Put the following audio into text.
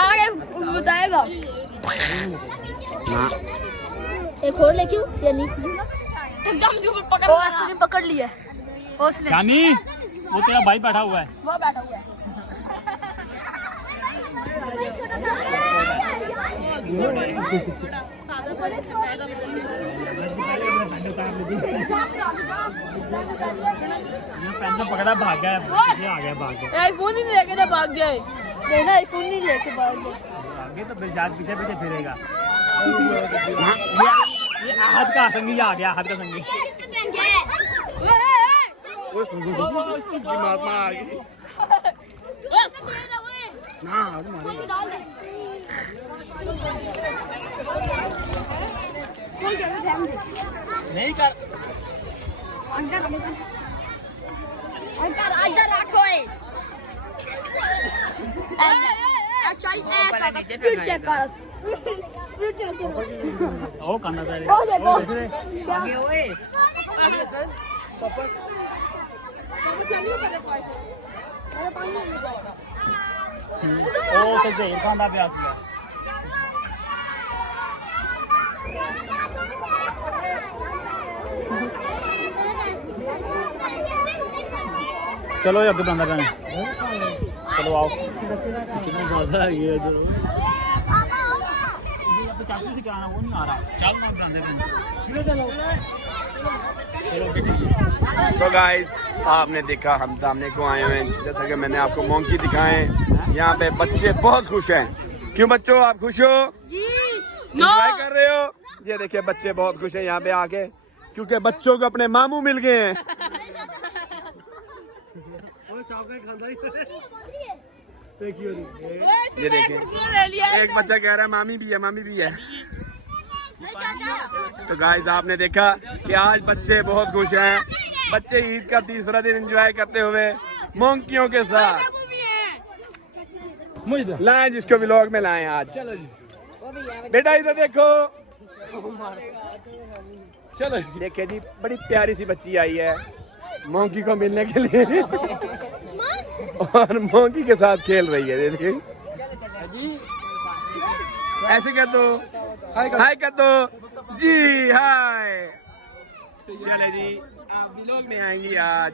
आगे बताएगा। एक और लेके या नहीं एकदम पकड़ आइसक्रीम पकड़ लिया उसने। जानी वो तेरा भाई बैठा हुआ है, वो बैठा हुआ है। पेंसिल पकड़ा भाग गया, ये आ गया भाग गया। आईफोन ही लेके ना भाग गए। ना आईफोन नहीं लेके भाग गए। आगे तो बेजाज पीछे पीछे फिरेगा। ये हाथ का संगी आ गया, हाथ का संगी। महात्मा आ गई ना, नहीं कर अंदर रखो। चेक कर। ओ कांदा करे आगे ओए आगे सर ओ तो जेल खांदा प्यास है। चलो अब्दुल अंदर जाए, चलो आओ। कितना मजा है ये जो चाकू से क्या वो नहीं आ रहा। चल ना तो गाइस आपने देखा हम सामने को आए हुए हैं, जैसा कि मैंने आपको मोंकी दिखाए। यहाँ पे बच्चे बहुत खुश हैं। क्यों बच्चों आप खुश हो जी? एंजॉय कर रहे हो? ये देखिए बच्चे बहुत खुश हैं यहाँ पे आके, क्योंकि बच्चों को अपने मामू मिल गए हैं। ये देखिए एक बच्चा कह रहा है मामी भी है, मामी भी है। तो गाइस आपने देखा कि आज बच्चे बहुत खुश हैं। बच्चे ईद का तीसरा दिन एंजॉय करते हुए मोंकियों के साथ लाएं, जिसको व्लॉग में लाएं आज। चलो जी बेटा इधर देखो, चलो देखिए जी बड़ी प्यारी सी बच्ची आई है मोंकी को मिलने के लिए और मोंकी के साथ खेल रही है। देखिए ऐसे कर दो, हाय कर दो जी, हाय। चले जी आप व्लॉग में आएंगी आज।